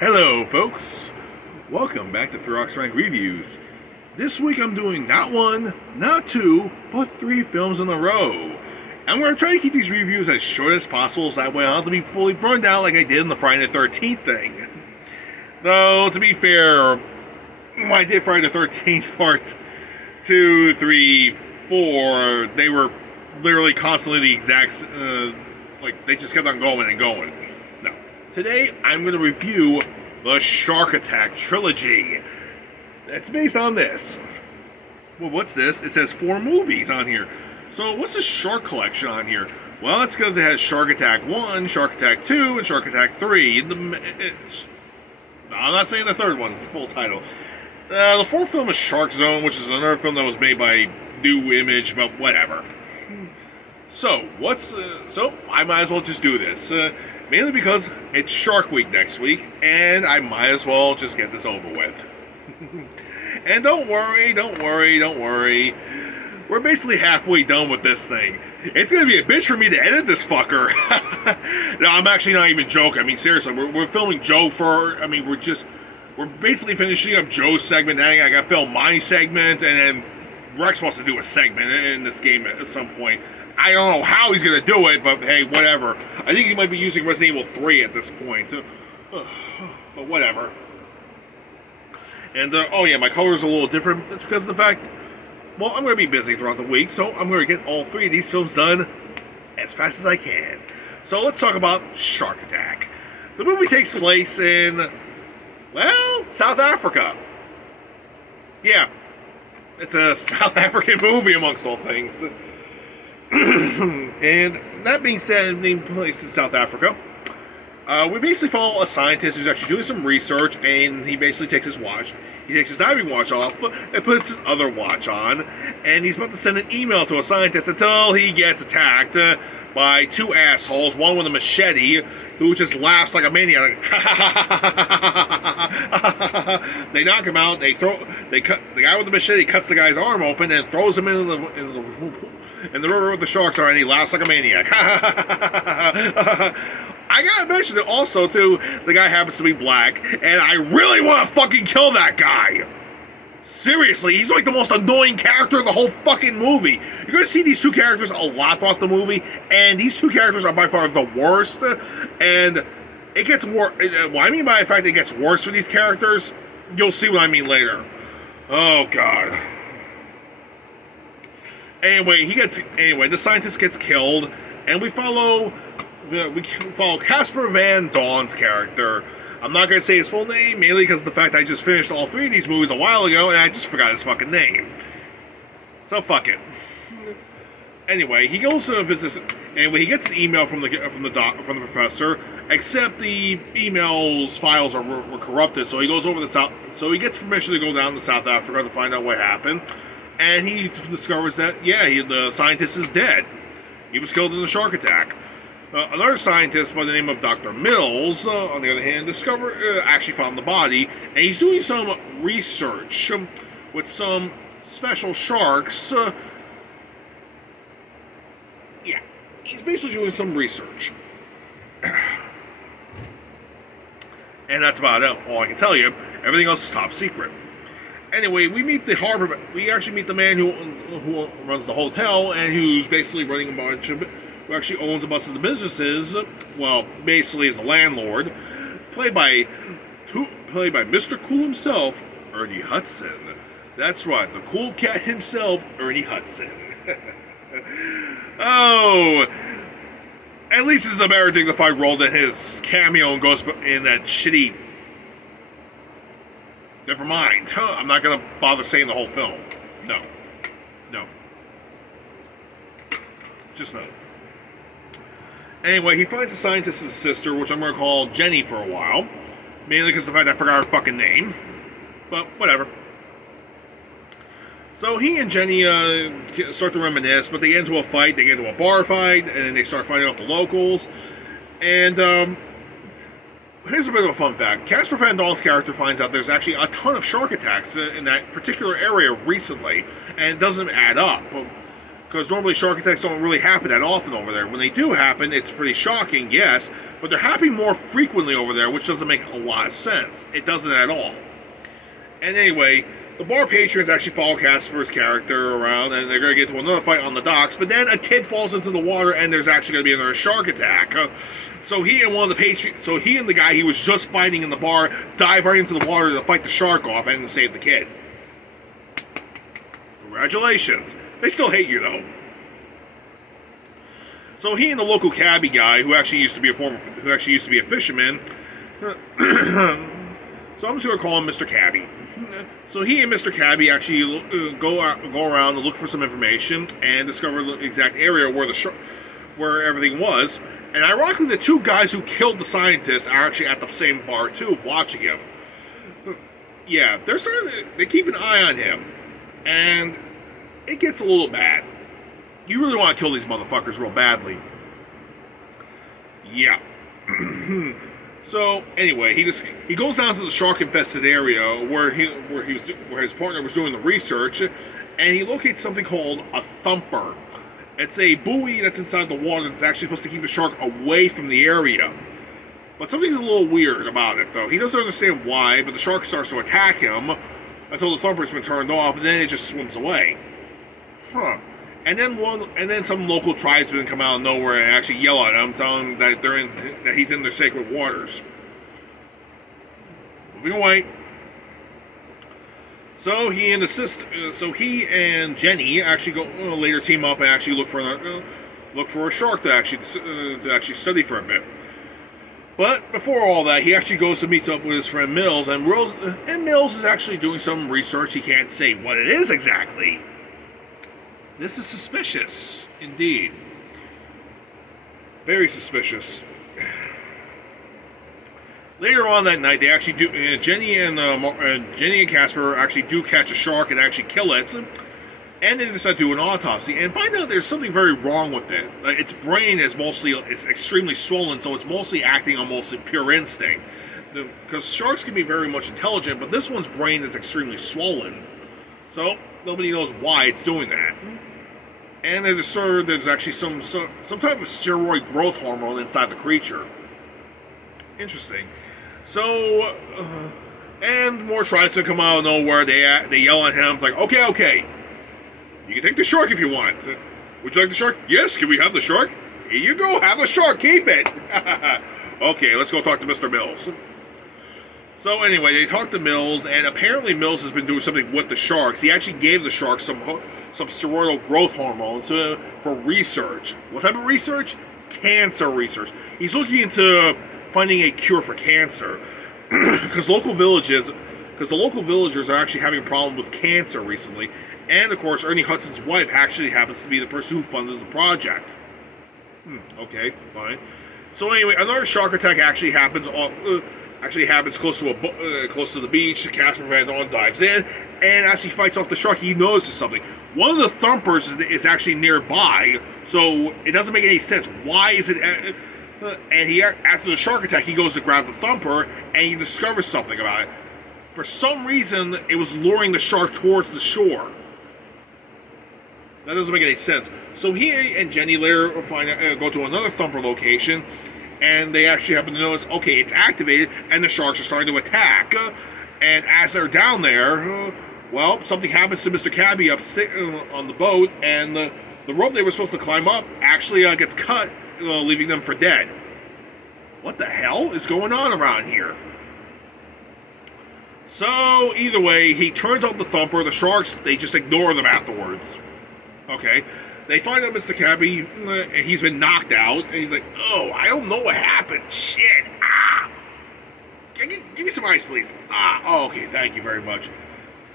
Hello, folks. Welcome back to Ferox Rank Reviews. This week I'm doing not one, not two, but three films in a row. I'm going to try to keep these reviews as short as possible so that way I don't have to be fully burned out like I did in the Friday the 13th thing. Though, to be fair, when I did Friday the 13th part 2, 3, 4, they were literally constantly the exact, they just kept on going and going. No. Today, I'm going to review the Shark Attack trilogy. It's based on this. Well, what's this? It says 4 movies on here. So, what's the Shark collection on here? Well, it's because it has Shark Attack 1, Shark Attack 2, and Shark Attack 3. No, I'm not saying the third one. It's the full title. The fourth film is Shark Zone, which is another film that was made by New Image, but whatever. So, so I might as well just do this. Mainly because it's Shark Week next week, and I might as well just get this over with. And don't worry. We're basically halfway done with this thing. It's going to be a bitch for me to edit this fucker. No, I'm actually not even joking. I mean, seriously, we're filming Joe we're basically finishing up Joe's segment, and I got to film my segment, and then Rex wants to do a segment in this game at some point. I don't know how he's going to do it, but hey, whatever. I think he might be using Resident Evil 3 at this point. But whatever. And, oh yeah, my color's a little different. That's because of the fact, well, I'm going to be busy throughout the week, so I'm going to get all 3 of these films done as fast as I can. So let's talk about Shark Attack. The movie takes place in, well, South Africa. Yeah, it's a South African movie amongst all things. And that being said, being placed in South Africa, we basically follow a scientist who's actually doing some research, and he basically takes his watch. He takes his diving watch off and puts his other watch on, and he's about to send an email to a scientist until he gets attacked by 2 assholes, one with a machete, who just laughs like a maniac. They knock him out. They cut the guy with the machete, cuts the guy's arm open and throws him in the river with the sharks are, and he laughs like a maniac. I gotta mention that also, too, the guy happens to be black, and I really want to fucking kill that guy. Seriously, he's like the most annoying character in the whole fucking movie. You're gonna see these 2 characters a lot throughout the movie, and these 2 characters are by far the worst, and it gets worse. What I mean by the fact that it gets worse for these characters, you'll see what I mean later. Oh, God. Anyway, the scientist gets killed, and we follow Casper Van Dawn's character. I'm not going to say his full name, mainly because of the fact I just finished all 3 of these movies a while ago, and I just forgot his fucking name. So fuck it. Anyway, he goes to visit. Anyway, he gets an email from the professor, except the email's files were corrupted. So he goes over So he gets permission to go down to South Africa to find out what happened. And he discovers that, the scientist is dead. He was killed in a shark attack. Another scientist by the name of Dr. Mills, on the other hand, actually found the body, and he's doing some research with some special sharks. He's basically doing some research. And that's about it. All I can tell you. Everything else is top secret. Anyway, we actually meet the man who runs the hotel and who's basically running who actually owns a bunch of the businesses. Well, basically is a landlord, played by Mr. Cool himself, Ernie Hudson. That's right, the cool cat himself, Ernie Hudson. Oh, at least this is a better dignified role than his cameo in in that shitty. Never mind. I'm not going to bother saying the whole film. No. Just no. Anyway, he finds the scientist's sister, which I'm going to call Jenny for a while. Mainly because of the fact I forgot her fucking name. But, whatever. So he and Jenny start to reminisce, but they get into a fight. They get into a bar fight, and then they start fighting off the locals. And, here's a bit of a fun fact. Casper Van Dahl's character finds out there's actually a ton of shark attacks in that particular area recently, and it doesn't add up. Because normally shark attacks don't really happen that often over there. When they do happen, it's pretty shocking, yes, but they're happening more frequently over there, which doesn't make a lot of sense. It doesn't at all. And anyway, the bar patrons actually follow Casper's character around, and they're going to get into another fight on the docks, but then a kid falls into the water, and there's actually going to be another shark attack. So he and the guy he was just fighting in the bar dive right into the water to fight the shark off and save the kid. Congratulations. They still hate you, though. So he and the local cabbie guy, who actually used to be a fisherman, so I'm just going to call him Mr. Cabbie. So he and Mr. Cabbie actually go around and look for some information and discover the exact area where everything was. And ironically, the two guys who killed the scientist are actually at the same bar too, watching him. Yeah, they keep an eye on him, and it gets a little bad. You really want to kill these motherfuckers real badly. Yeah. So anyway, he goes down to the shark-infested area where his partner was doing the research, and he locates something called a thumper. It's a buoy that's inside the water that's actually supposed to keep the shark away from the area. But something's a little weird about it, though. He doesn't understand why, but the shark starts to attack him until the thumper's been turned off, and then it just swims away. Huh. And then some local tribesmen come out of nowhere and actually yell at him, telling him that he's in their sacred waters. Moving away. So he and Jenny actually later team up and actually look for a shark to actually study for a bit. But before all that, he actually goes to meet up with his friend Mills, and Mills is actually doing some research. He can't say what it is exactly. This is suspicious, indeed. Very suspicious. Later on that night, they actually do. Jenny and Casper actually do catch a shark and actually kill it, and they decide to do an autopsy and find out there's something very wrong with it. Like, its brain is extremely swollen, so it's mostly acting on mostly pure instinct. Because sharks can be very much intelligent, but this one's brain is extremely swollen, so nobody knows why it's doing that. And there's actually some type of steroid growth hormone inside the creature. Interesting. So, and more tribesmen come out of nowhere. They yell at him. It's like, okay, you can take the shark if you want. Would you like the shark? Yes. Can we have the shark? Here you go. Have the shark. Keep it. Okay, let's go talk to Mr. Mills. So anyway, they talk to Mills, and apparently Mills has been doing something with the sharks. He actually gave the sharks some steroidal growth hormones for research. What type of research? Cancer research. He's looking into finding a cure for cancer, because the local villagers are actually having a problem with cancer recently, and of course Ernie Hudson's wife actually happens to be the person who funded the project. Okay, fine. So anyway, another shark attack actually happens close to the beach. Casper Van Dorn dives in, and as he fights off the shark, he notices something. One of the thumpers is actually nearby, so it doesn't make any sense. Why is it? And after the shark attack, he goes to grab the thumper, and he discovers something about it. For some reason, it was luring the shark towards the shore. That doesn't make any sense. So he and Jenny later go to another thumper location, and they actually happen to notice, okay, it's activated, and the sharks are starting to attack. And as they're down there, well, something happens to Mr. Cabbie on the boat, and the rope they were supposed to climb up actually gets cut, leaving them for dead. What the hell is going on around here? So, either way, he turns out the thumper. The sharks, they just ignore them afterwards. Okay. They find out Mr. Cabbie, and he's been knocked out, and he's like, oh, I don't know what happened. Shit. Give me some ice, please. Okay, thank you very much.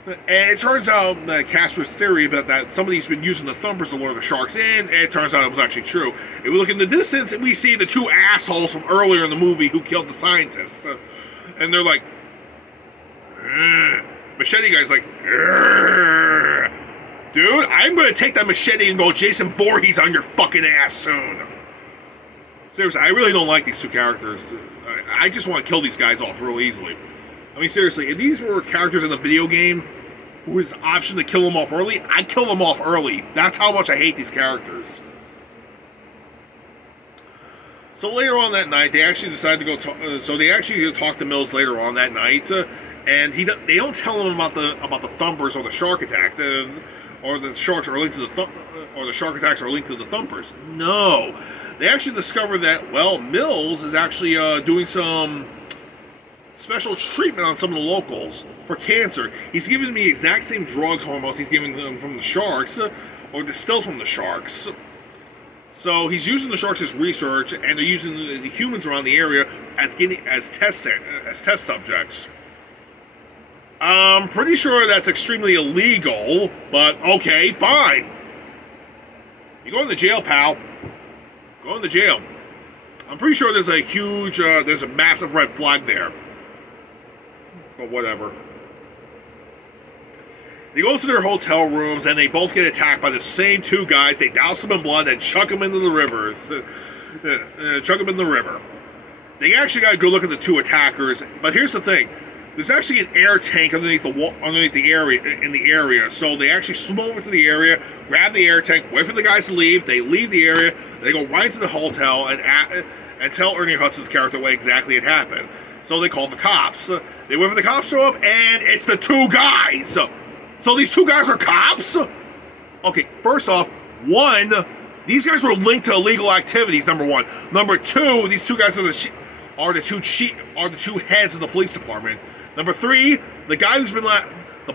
And it turns out that Casper's theory about that somebody's been using the thumpers to lure the sharks in, and it turns out it was actually true. If we look in the distance, and we see the two assholes from earlier in the movie who killed the scientists. And they're like, Machete guy's like, dude, I'm going to take that machete and go Jason Voorhees on your fucking ass soon. Seriously, I really don't like these two characters. I just want to kill these guys off real easily. I mean, seriously, if these were characters in the video game, who has the option to kill them off early, I kill them off early. That's how much I hate these characters. So later on that night, they actually decide to go. So they actually talk to Mills later on that night, and they don't tell him about the Thumpers or the shark attack, or the sharks are linked to or the shark attacks are linked to the Thumpers. No, they actually discover that Mills is actually doing some special treatment on some of the locals for cancer. He's giving me the exact same drugs, hormones he's giving them from the sharks, or distilled from the sharks. So he's using the sharks as research, and they're using the humans around the area as test subjects. I'm pretty sure that's extremely illegal, but okay, fine. You go in the jail, pal. Go in the jail. I'm pretty sure there's a massive red flag there. But whatever. They go to their hotel rooms, and they both get attacked by the same two guys. They douse them in blood and chuck them into the rivers. Chuck them in the river. They actually got a good look at the two attackers. But here's the thing: there's actually an air tank underneath the area. So they actually swim over to the area, grab the air tank, wait for the guys to leave. They leave the area. They go right into the hotel and tell Ernie Hudson's character what exactly had happened. So they call the cops. They wait for the cops to show up, and it's the two guys. So these two guys are cops? Okay, first off, one, these guys were linked to illegal activities, number one. Number two, these two guys are the two heads of the police department. Number three, the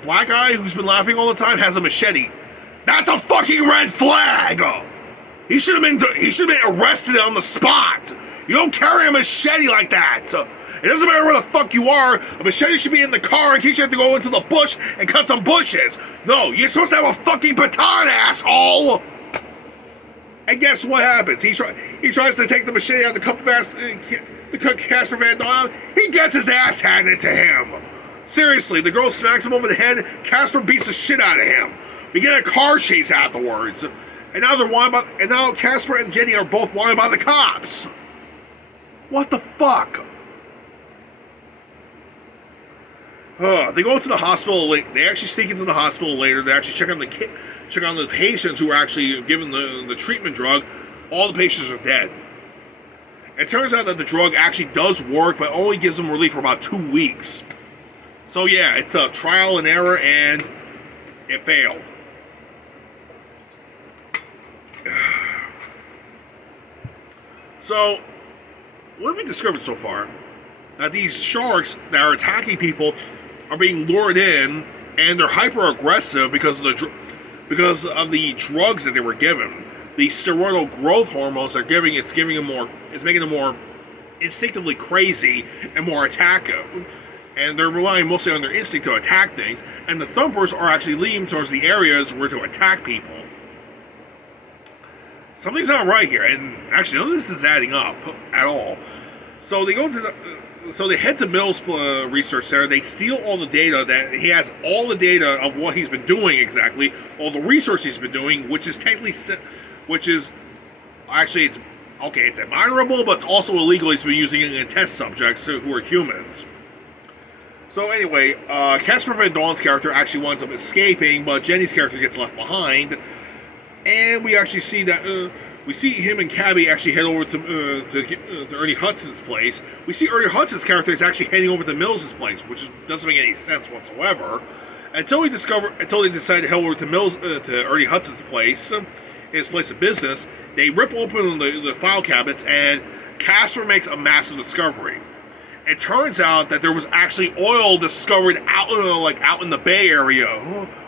black guy who's been laughing all the time has a machete. That's a fucking red flag! He should have been arrested on the spot. You don't carry a machete like that. It doesn't matter where the fuck you are. A machete should be in the car in case you have to go into the bush and cut some bushes. No, you're supposed to have a fucking baton, asshole! And guess what happens? He tries to take the machete out to cut Casper Van Dam. He gets his ass handed to him. Seriously, the girl smacks him over the head. Casper beats the shit out of him. We get a car chase afterwards. And now Casper and Jenny are both wanted by the cops. What the fuck? They go to the hospital. They actually sneak into the hospital later. They actually check on the patients who are actually given the treatment drug. All the patients are dead. It turns out that the drug actually does work, but only gives them relief for about 2 weeks. So yeah, it's a trial and error, and it failed. So, what have we discovered so far? That these sharks that are attacking people are being lured in, and they're hyper aggressive because of the drugs that they were given. The steroidal growth hormones they're giving, it's making them more instinctively crazy and more attackive. And they're relying mostly on their instinct to attack things. And the Thumpers are actually leaning towards the areas where to attack people. Something's not right here, and actually none of this is adding up at all. So they head to Mills Research Center. They steal all the data that he has, all the data of what he's been doing exactly, all the research he's been doing, which is it's admirable, but also illegal. He's been using it in test subjects who are humans. So anyway, Casper Van Dalen's character actually winds up escaping, but Jenny's character gets left behind, and we actually see that. We see him and Cabby actually head over to Ernie Hudson's place. We see Ernie Hudson's character is actually heading over to Mills' place, which doesn't make any sense whatsoever. Until they decide to head over to Ernie Hudson's place, his place of business. They rip open the file cabinets, and Casper makes a massive discovery. It turns out that there was actually oil discovered out in the Bay Area,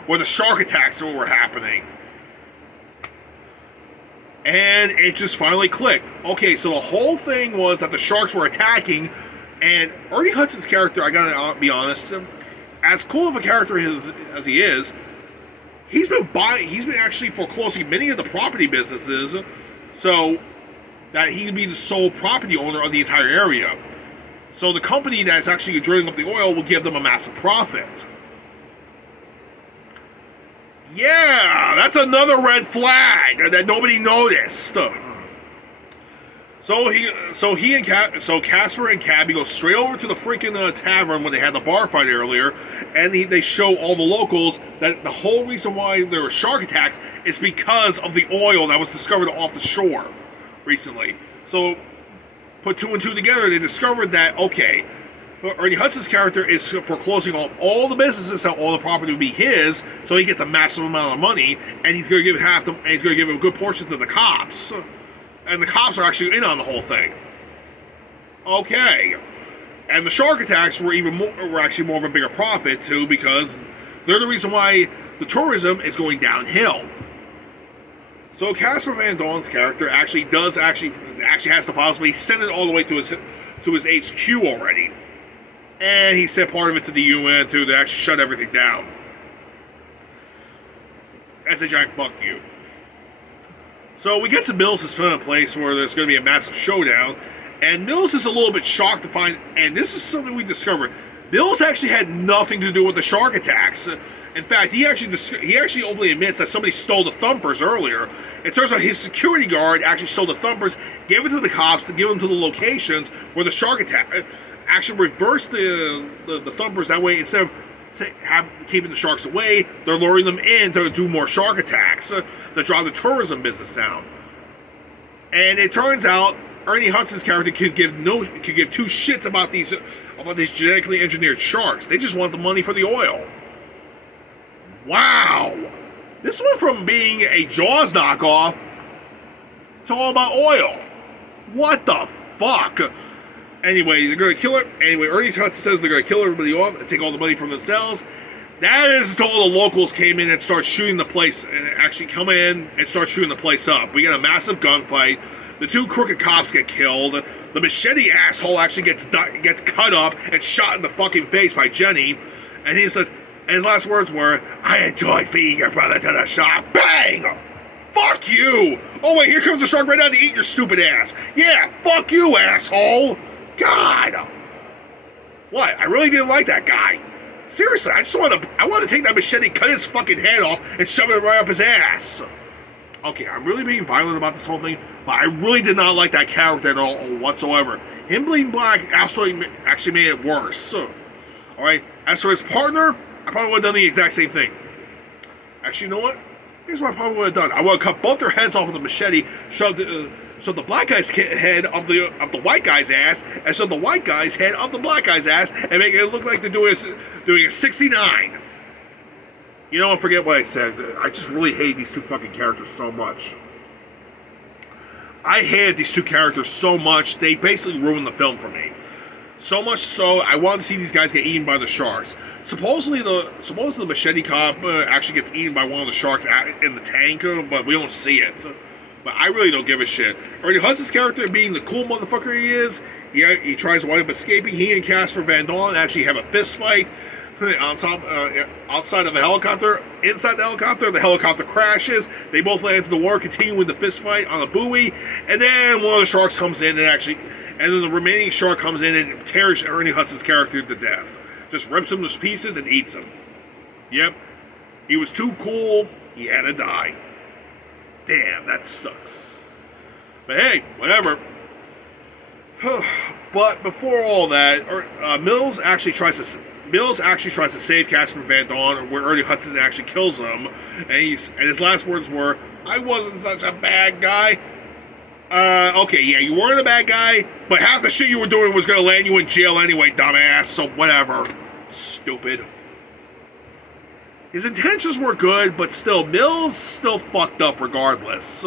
where the shark attacks were happening. And it just finally clicked. Okay, so the whole thing was that the sharks were attacking, and Ernie Hudson's character, I gotta be honest, as cool of a character as he is, he's been actually foreclosing many of the property businesses, so that he can be the sole property owner of the entire area. So the company that's actually drilling up the oil will give them a massive profit. Yeah, that's another red flag that nobody noticed. So Casper and Cabby go straight over to the freaking tavern when they had the bar fight earlier, and they show all the locals that the whole reason why there were shark attacks is because of the oil that was discovered off the shore recently. So put two and two together, they discovered that okay, Ernie Hudson's character is foreclosing on all the businesses, so all the property would be his, so he gets a massive amount of money, and he's going to give a good portion to the cops. And the cops are actually in on the whole thing. Okay. And the shark attacks were actually more of a bigger profit too, because they're the reason why the tourism is going downhill. So Casper Van Dalen's character actually has the files, but he sent it all the way to his HQ already. And he sent part of it to the UN too to actually shut everything down. As a giant fuck you. So we get to Mills' place where there's going to be a massive showdown, and Mills is a little bit shocked to find, and this is something we discovered, Mills actually had nothing to do with the shark attacks. In fact, he actually openly admits that somebody stole the thumpers earlier. It turns out his security guard actually stole the thumpers, gave it to the cops, to give them to the locations where the shark attack actually reversed the thumpers. That way, instead of keeping the sharks away, they're luring them in to do more shark attacks to draw the tourism business down. And it turns out Ernie Hudson's character could give two shits about these genetically engineered sharks. They just want the money for the oil. Wow, this went from being a Jaws knockoff to all about oil. What the fuck? Anyway, they're going to kill it. Anyway, Ernie Hudson says they're going to kill everybody off and take all the money from themselves. That is until all the locals came in and start shooting the place, and actually come in and start shooting the place up. We get a massive gunfight. The two crooked cops get killed. The machete asshole actually gets cut up and shot in the fucking face by Jenny. And he says, and his last words were, "I enjoyed feeding your brother to the shark." Bang! Fuck you! Oh wait, here comes the shark right now to eat your stupid ass. Yeah, fuck you, asshole! God! What? I really didn't like that guy. Seriously, I want to take that machete, cut his fucking head off, and shove it right up his ass. Okay, I'm really being violent about this whole thing, but I really did not like that character at all whatsoever. Him bleeding black actually made it worse. Alright, as for his partner, I probably would have done the exact same thing. Actually, you know what? Here's what I probably would have done. I would have cut both their heads off with a machete, shoved the black guy's head of the white guy's ass, and shoved the white guy's head of the black guy's ass, and make it look like they're doing a 69. You know, I forget what I said. I just really hate these two fucking characters so much. I hated these two characters so much, they basically ruined the film for me. So much so, I wanted to see these guys get eaten by the sharks. Supposedly the machete cop actually gets eaten by one of the sharks in the tank, but we don't see it. But I really don't give a shit. Ernie Hudson's character, being the cool motherfucker he is, he tries to wind up escaping. He and Casper Van Dalen actually have a fist fight outside of the helicopter. Inside the helicopter crashes. They both land into the water, continue with the fist fight on a buoy, and then one of the sharks comes in and then the remaining shark comes in and tears Ernie Hudson's character to death. Just rips him to pieces and eats him. Yep. He was too cool. He had to die. Damn, that sucks. But hey, whatever. But before all that, Mills actually tries to save Casper Van Dalen, where Ernie Hudson actually kills him, and his last words were, "I wasn't such a bad guy." Okay, yeah, you weren't a bad guy, but half the shit you were doing was gonna land you in jail anyway, dumbass, so whatever. Stupid. His intentions were good, but still, Mills still fucked up regardless.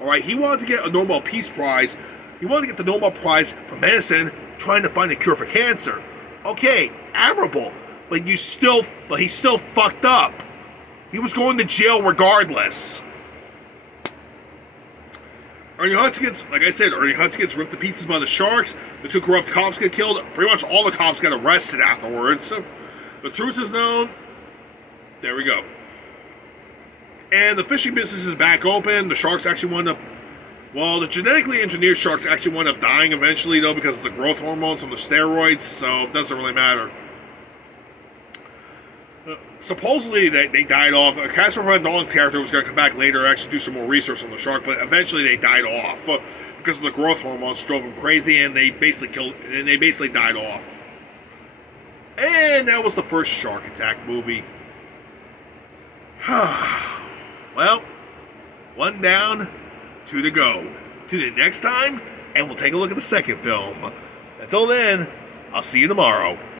Alright, he wanted to get a Nobel Peace Prize. He wanted to get the Nobel Prize for medicine, trying to find a cure for cancer. Okay, admirable, but he still fucked up. He was going to jail regardless. Ernie Hudson gets ripped to pieces by the sharks. The two corrupt cops get killed. Pretty much all the cops get arrested afterwards. The truth is known. There we go. And the fishing business is back open. The sharks actually the genetically engineered sharks actually wind up dying eventually, though, because of the growth hormones from the steroids, so it doesn't really matter. Supposedly, they died off. Casper Van Dalen's character was going to come back later and actually do some more research on the shark, but eventually they died off. because the growth hormones drove them crazy, and they basically died off. And that was the first shark attack movie. Well, one down, two to go. Tune in next time, and we'll take a look at the second film. Until then, I'll see you tomorrow.